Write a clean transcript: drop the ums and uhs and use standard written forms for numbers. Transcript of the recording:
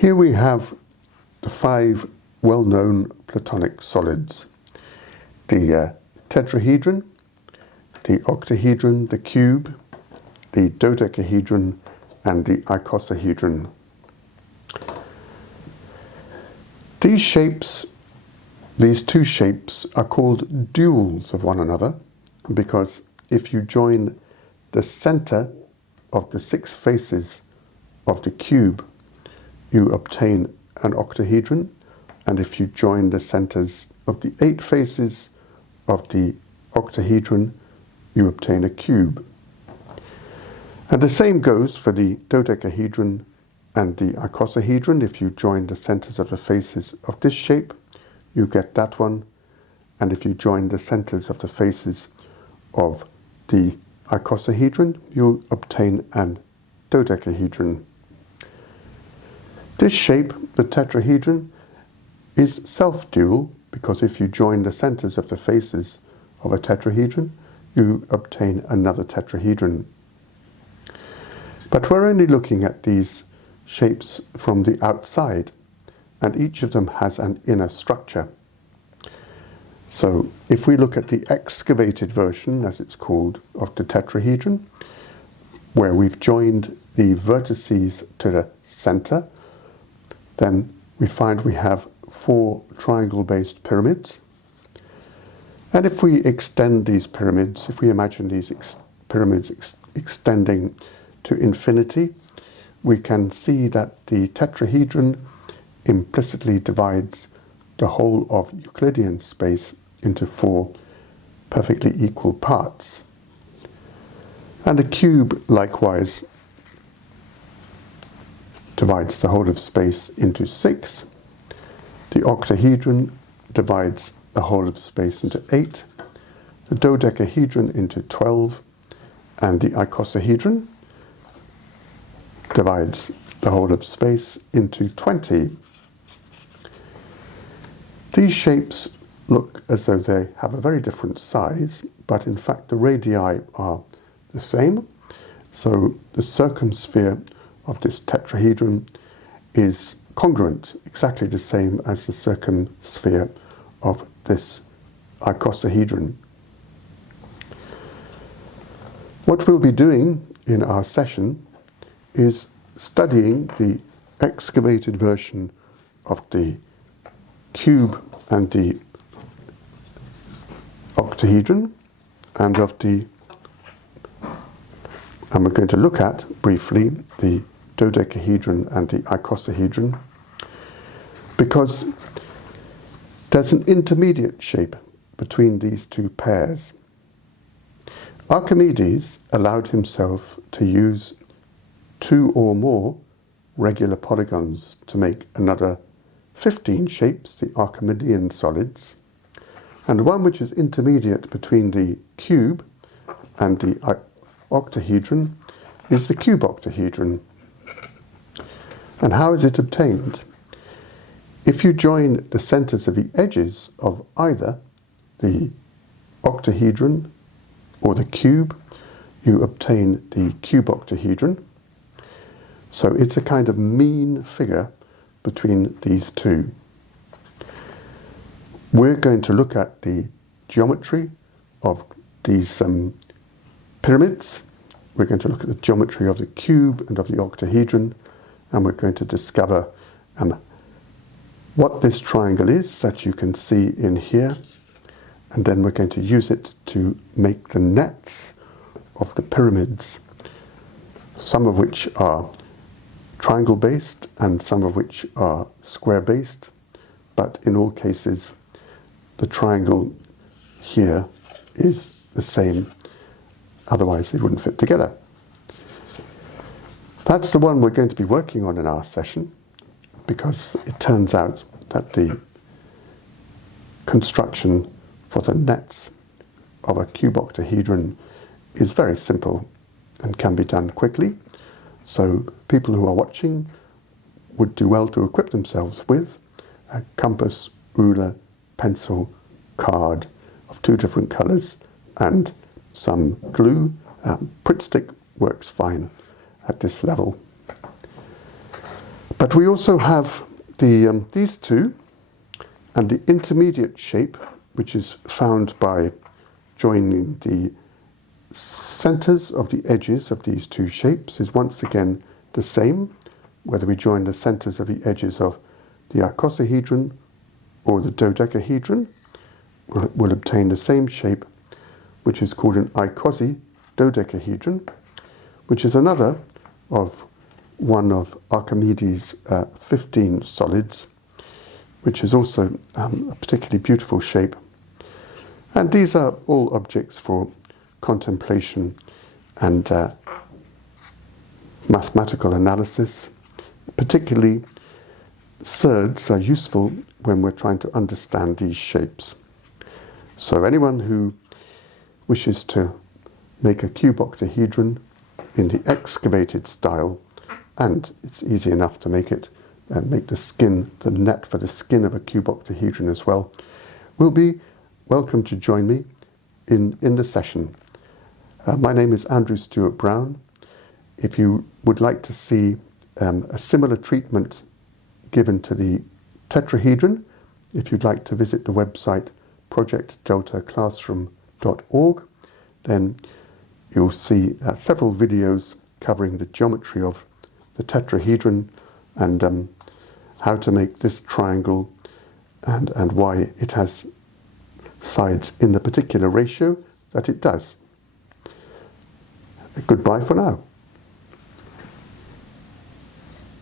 Here we have the 5 well-known Platonic solids: the tetrahedron, the octahedron, the cube, the dodecahedron, and the icosahedron. These two shapes are called duals of one another because if you join the center of the 6 faces of the cube, you obtain an octahedron, and if you join the centers of the 8 faces of the octahedron, you obtain a cube. And the same goes for the dodecahedron and the icosahedron. If you join the centers of the faces of this shape, you get that one, and if you join the centers of the faces of the icosahedron, you'll obtain an dodecahedron. This shape, the tetrahedron, is self-dual because if you join the centers of the faces of a tetrahedron, you obtain another tetrahedron. But we're only looking at these shapes from the outside, and each of them has an inner structure. So if we look at the excavated version, as it's called, of the tetrahedron, where we've joined the vertices to the center, then we find we have 4 triangle-based pyramids. And if we extend these pyramids, if we imagine these pyramids extending to infinity, we can see that the tetrahedron implicitly divides the whole of Euclidean space into 4 perfectly equal parts. And the cube likewise divides the whole of space into 6. The octahedron divides the whole of space into 8. The dodecahedron into 12. And the icosahedron divides the whole of space into 20. These shapes look as though they have a very different size, but in fact the radii are the same. So the circumsphere of this tetrahedron is congruent, exactly the same as the circumsphere of this icosahedron. What we'll be doing in our session is studying the excavated version of the cube and the octahedron, and we're going to look at briefly the dodecahedron and the icosahedron, because there's an intermediate shape between these 2 pairs. Archimedes allowed himself to use 2 or more regular polygons to make another 15 shapes, the Archimedean solids, and one which is intermediate between the cube and the octahedron is the cube-octahedron. And how is it obtained? If you join the centers of the edges of either the octahedron or the cube, you obtain the cube-octahedron. So it's a kind of mean figure between these 2. We're going to look at the geometry of these pyramids. We're going to look at the geometry of the cube and of the octahedron, and we're going to discover what this triangle is that you can see in here, and then we're going to use it to make the nets of the pyramids, some of which are triangle-based and some of which are square-based, but in all cases the triangle here is the same, otherwise they wouldn't fit together. That's the one we're going to be working on in our session, because it turns out that the construction for the nets of a cube-octahedron is very simple and can be done quickly. So people who are watching would do well to equip themselves with a compass, ruler, pencil, card of 2 different colors, and some glue. Pritt stick works fine at this level. But we also have these two, and the intermediate shape, which is found by joining the centers of the edges of these two shapes, is once again the same, whether we join the centers of the edges of the icosahedron or the dodecahedron, we'll obtain the same shape, which is called an icosydodecahedron, which is another of one of Archimedes' 15 solids, which is also a particularly beautiful shape. And these are all objects for contemplation and mathematical analysis. Particularly, surds are useful when we're trying to understand these shapes. So anyone who wishes to make a cuboctahedron in the excavated style, and it's easy enough to make it and make the skin, the net for the skin of a cuboctahedron as well, will be welcome to join me in the session. My name is Andrew Stewart Brown. If you would like to see a similar treatment given to the tetrahedron, if you'd like to visit the website projectdeltaclassroom.org, then you'll see several videos covering the geometry of the tetrahedron and how to make this triangle and why it has sides in the particular ratio that it does. Goodbye for now.